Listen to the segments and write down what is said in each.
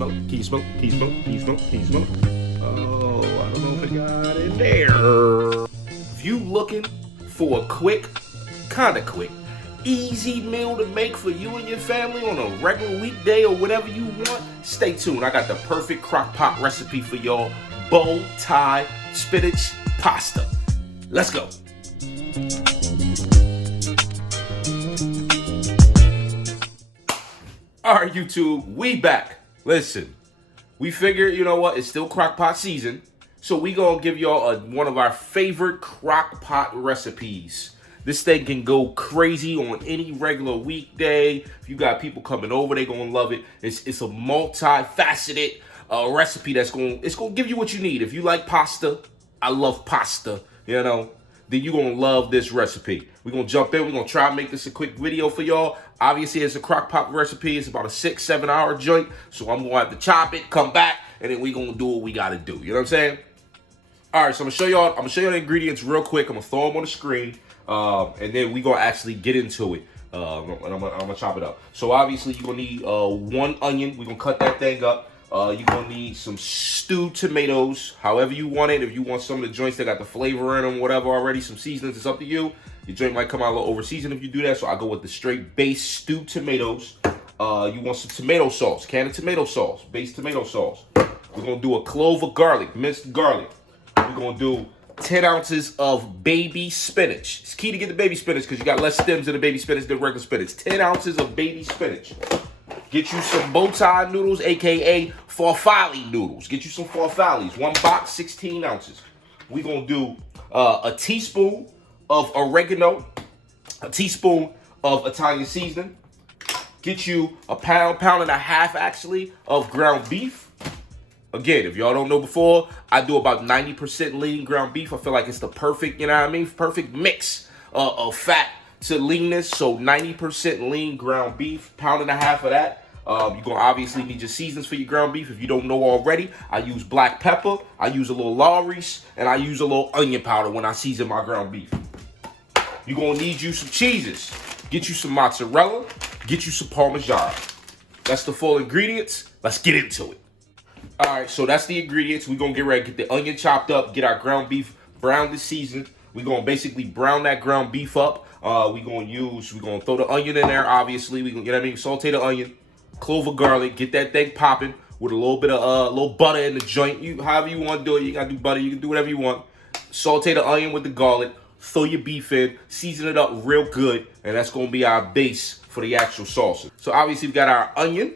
smell it? Can you smell it? Can you smell it? Can you smell it? Can you smell it? Oh, I don't know if it got in there. If you looking for a quick, easy meal to make for you and your family on a regular weekday or whatever you want, stay tuned. I got the perfect crock pot recipe for y'all. Bow tie spinach pasta. Let's go. All right, YouTube, we back. Listen, we figured, you know what, it's still crock pot season, so we gonna give y'all one of our favorite crock pot recipes. This thing can go crazy on any regular weekday. If you got people coming over, they gonna love it. It's a multifaceted recipe that's gonna give you what you need. If you like pasta, I love pasta, you know, then you're gonna love this recipe. We're gonna jump in, we're gonna try and make this a quick video for y'all. Obviously, it's a crock pot recipe, it's about a 6-7 hour joint, so I'm gonna have to chop it, come back, and then we're gonna do what we gotta do. You know what I'm saying? All right, so I'm gonna show y'all the ingredients real quick. I'm gonna throw them on the screen, and then we're gonna actually get into it. And I'm gonna chop it up. So obviously, you're gonna need 1 onion. We're gonna cut that thing up. You're gonna need some stewed tomatoes, however you want it. If you want some of the joints that got the flavor in them, whatever already, some seasonings, it's up to you. Your joint might come out a little over seasoned if you do that, so I go with the straight base stewed tomatoes. You want some tomato sauce, can of tomato sauce, base tomato sauce. We're gonna do a clove of garlic, minced garlic. We're gonna do 10 ounces of baby spinach. It's key to get the baby spinach because you got less stems in the baby spinach than regular spinach. 10 ounces of baby spinach. Get you some bow tie noodles, aka Farfalle noodles. Get you some Farfalles. 1 box, 16 ounces. We're gonna do a teaspoon of oregano, a teaspoon of Italian seasoning. Get you a pound and a half actually of ground beef. Again, if y'all don't know before, I do about 90% lean ground beef. I feel like it's the perfect, you know what I mean? Perfect mix of fat to leanness. So 90% lean ground beef, pound and a half of that. You're gonna obviously need your seasons for your ground beef. If you don't know already, I use black pepper, I use a little Lawry's, and I use a little onion powder when I season my ground beef. You're gonna need you some cheeses. Get you some mozzarella, get you some Parmesan. That's the full ingredients. Let's get into it. All right, so that's the ingredients. We're gonna get ready, get the onion chopped up, get our ground beef browned and seasoned. We're gonna basically brown that ground beef up. We're gonna throw the onion in there, obviously. We gonna, you know what I mean, saute the onion, clove of garlic, get that thing popping with a little bit of little butter in the joint. You however you want to do it, you gotta do butter, you can do whatever you want. Saute the onion with the garlic, throw your beef in, season it up real good, and that's gonna be our base for the actual salsa. So obviously we got our onion.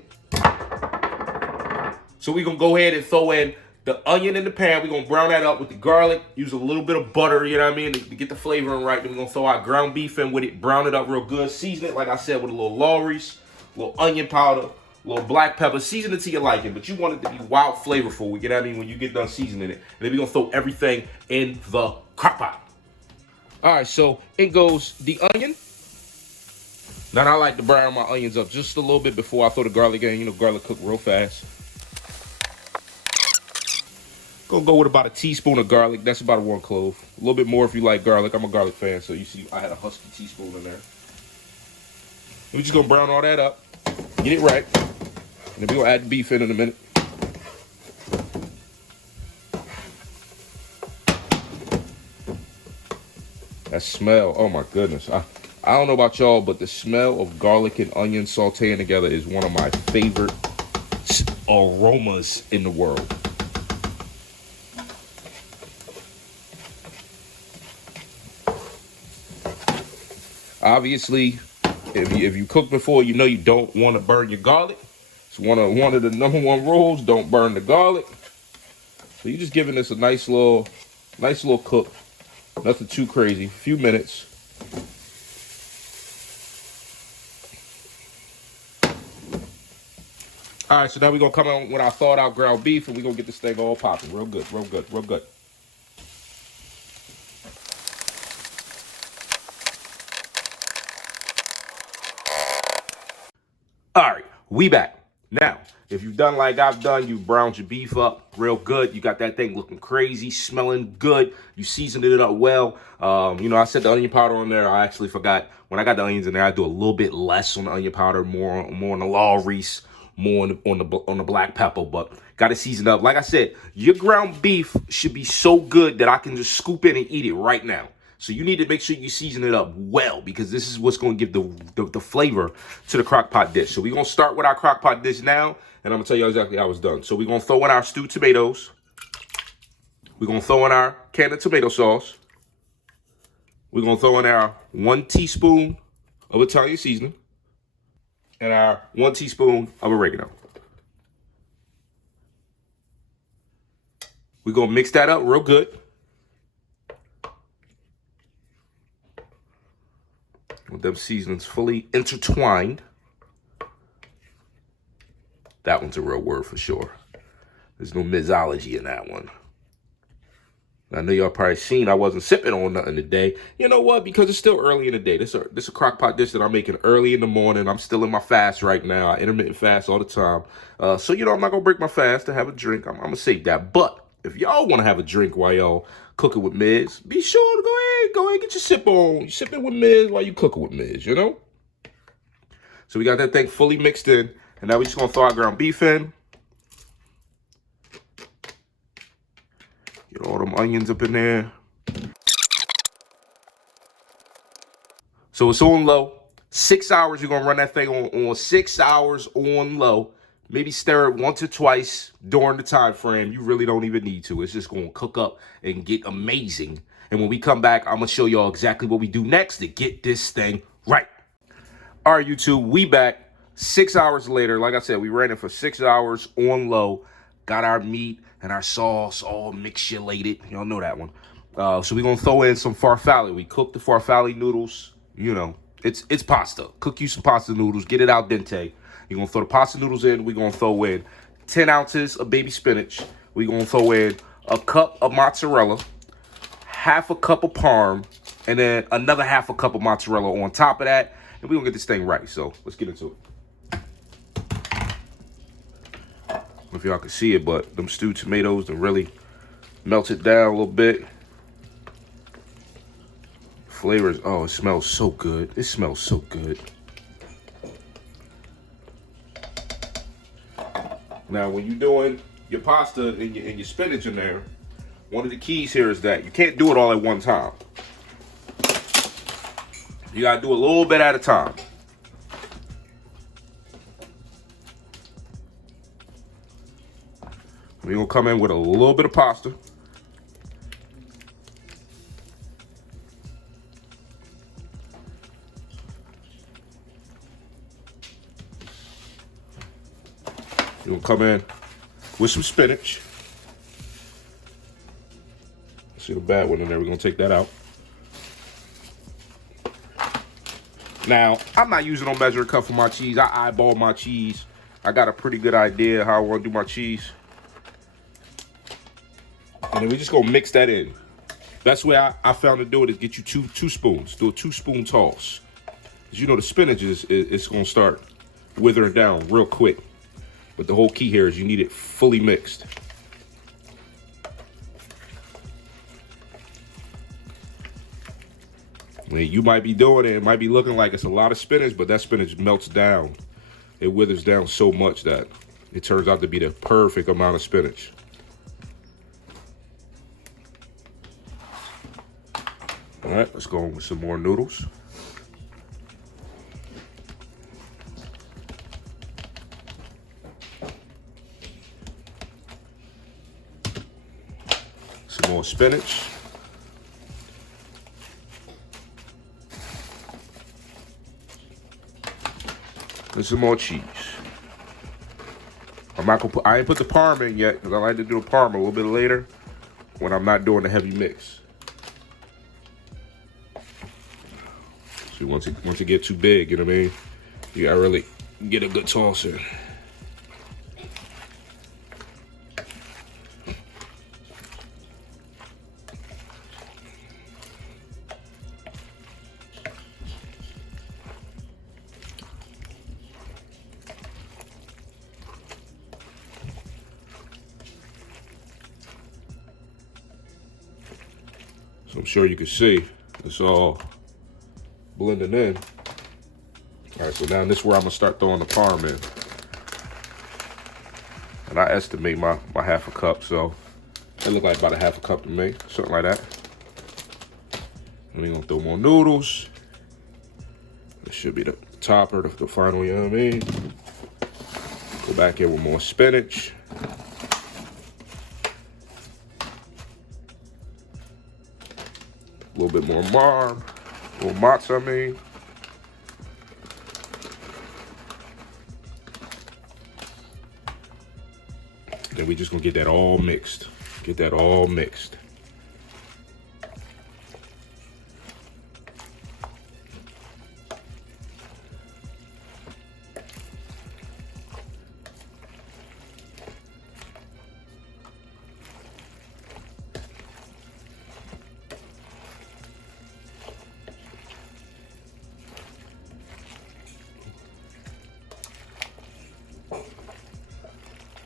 So we're gonna go ahead and throw in the onion in the pan. We're gonna brown that up with the garlic, use a little bit of butter, you know what I mean, to get the flavor in right. Then we're gonna throw our ground beef in with it, brown it up real good, season it, like I said, with a little Lawry's, a little onion powder, a little black pepper, season it to your liking, but you want it to be wild flavorful, you know what I mean, when you get done seasoning it. And then we're gonna throw everything in the crock pot. All right, so in goes the onion. Now I like to brown my onions up just a little bit before I throw the garlic in. You know, garlic cook real fast. Gonna go with about a teaspoon of garlic. That's about 1 clove. A little bit more if you like garlic. I'm a garlic fan, so you see I had a husky teaspoon in there. We're just gonna brown all that up, get it right, and then we're gonna add the beef in a minute. That smell, oh my goodness. I don't know about y'all, but the smell of garlic and onion sauteing together is one of my favorite aromas in the world. Obviously, if you cook before, you know you don't want to burn your garlic. It's one of the #1 rules, don't burn the garlic. So you're just giving this a nice little cook. Nothing too crazy, a few minutes. All right, so now we're gonna come on with our thawed out ground beef and we're gonna get this thing all popping. Real good, real good, real good. All right, we back. Now, if you've done like I've done, you browned your beef up real good. You got that thing looking crazy, smelling good. You seasoned it up well. You know, I said the onion powder on there. I actually forgot. When I got the onions in there, I do a little bit less on the onion powder, more on the Lawry's, more on the black pepper, but got to season up. Like I said, your ground beef should be so good that I can just scoop in and eat it right now. So you need to make sure you season it up well, because this is what's going to give the flavor to the crock pot dish. So we're going to start with our crock pot dish now, and I'm going to tell you exactly how it's done. So we're going to throw in our stewed tomatoes. We're going to throw in our can of tomato sauce. We're going to throw in our 1 teaspoon of Italian seasoning and our 1 teaspoon of oregano. We're going to mix that up real good. With them seasonings fully intertwined. That one's a real word for sure. There's no mixology in that one. I know y'all probably seen I wasn't sipping on nothing today. You know what? Because it's still early in the day. This is a crock pot dish that I'm making early in the morning. I'm still in my fast right now. I intermittent fast all the time. So, you know, I'm not going to break my fast to have a drink. I'm going to save that. But if y'all want to have a drink while y'all cooking with Miz, be sure to go ahead, get your sip on. You sipping with Miz while you cooking with Miz, you know? So we got that thing fully mixed in. And now we just going to throw our ground beef in. Get all them onions up in there. So it's on low. 6 hours, you're going to run that thing on 6 hours on low. Maybe stir it once or twice during the time frame. You really don't even need to. It's just going to cook up and get amazing. And when we come back, I'm going to show y'all exactly what we do next to get this thing right. All right, YouTube, we back 6 hours later. Like I said, we ran it for 6 hours on low. Got our meat and our sauce all mixturated. Y'all know that one. So we're going to throw in some farfalle. We cooked the farfalle noodles. You know, it's pasta. Cook you some pasta noodles. Get it al dente. You're going to throw the pasta noodles in. We're going to throw in 10 ounces of baby spinach. We're going to throw in a cup of mozzarella, half a cup of parm, and then another half a cup of mozzarella on top of that. And we're going to get this thing right. So let's get into it. I don't know if y'all can see it, but them stewed tomatoes to really melt it down a little bit. Flavors, oh, it smells so good. It smells so good. Now, when you're doing your pasta and your spinach in there, one of the keys here is that you can't do it all at one time. You gotta do a little bit at a time. We're gonna come in with a little bit of pasta. You're gonna come in with some spinach. See the bad one in there, we're gonna take that out. Now, I'm not using no measuring cup for my cheese. I eyeball my cheese. I got a pretty good idea how I wanna do my cheese. And then we're just gonna mix that in. Best way I found to do it is get you two spoons. Do a 2-spoon toss. Because you know the spinach is gonna start withering down real quick. But the whole key here is you need it fully mixed. I mean, you might be doing it, it might be looking like it's a lot of spinach, but that spinach melts down. It withers down so much that it turns out to be the perfect amount of spinach. All right, let's go on with some more noodles. Some more spinach. And some more cheese. I'm not gonna put, I ain't put the parm in yet because I like to do the parm a little bit later when I'm not doing the heavy mix. So once it get too big, you know what I mean? You gotta really get a good toss in. So I'm sure you can see it's all blending in. All right, so now this is where I'm gonna start throwing the parm in. And I estimate my half a cup, so it looked like about a half a cup to me, something like that. And we're gonna throw more noodles. This should be the topper, the final, you know what I mean? Go back in with more spinach. A little bit more mozz, I mean. Then we just gonna get that all mixed. Get that all mixed.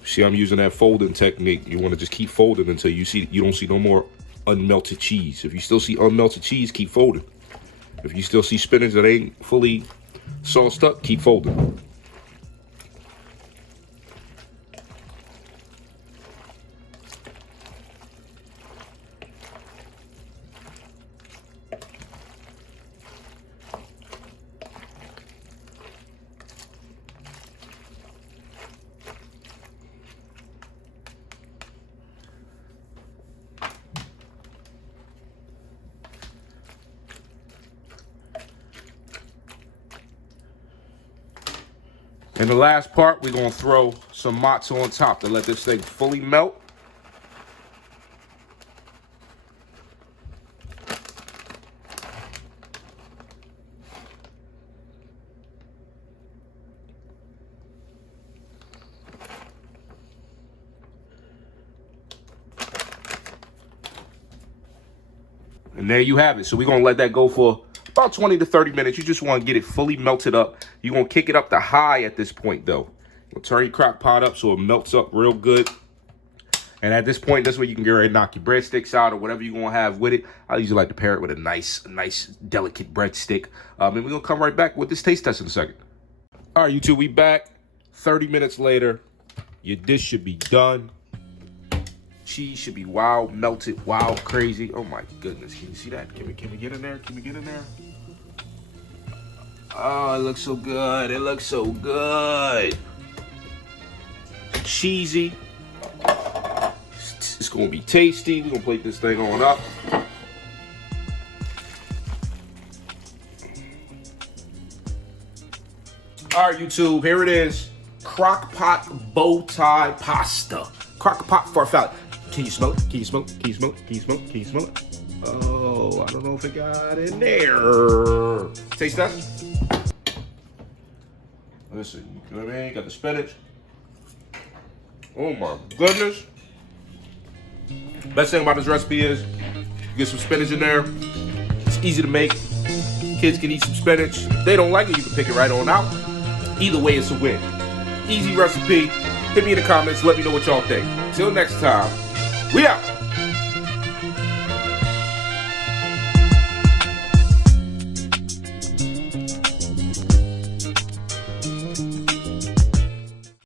See, I'm using that folding technique. You want to just keep folding until you don't see no more unmelted cheese. If you still see unmelted cheese, keep folding. If you still see spinach that ain't fully sauced up, keep folding. In the last part, we're gonna throw some mozz on top to let this thing fully melt. And there you have it. So we're gonna let that go for about 20 to 30 minutes. You just want to get it fully melted up. You're going to kick it up to high at this point, though. You'll turn your crock pot up so it melts up real good. And at this point, that's where you can get ready to knock your breadsticks out or whatever you're going to have with it. I usually like to pair it with a nice, delicate breadstick. And we're going to come right back with this taste test in a second. All right, YouTube, we back. 30 minutes later, your dish should be done. Cheese should be wild, melted, wild, crazy. Oh my goodness, can you see that? Can we get in there? Can we get in there? Oh, it looks so good. It looks so good. Cheesy. It's gonna be tasty. We're gonna plate this thing on up. All right, YouTube, here it is. Crock pot bow tie pasta. Crock pot farfalle. Can you smell it? Can you smell it? Can you smell it? Can you smell it? Can you smell it? Oh, I don't know if it got in there. Taste test. Listen, you know what I mean? Got the spinach. Oh my goodness. Best thing about this recipe is you get some spinach in there. It's easy to make. Kids can eat some spinach. If they don't like it, you can pick it right on out. Either way, it's a win. Easy recipe. Hit me in the comments. Let me know what y'all think. Till next time, we out.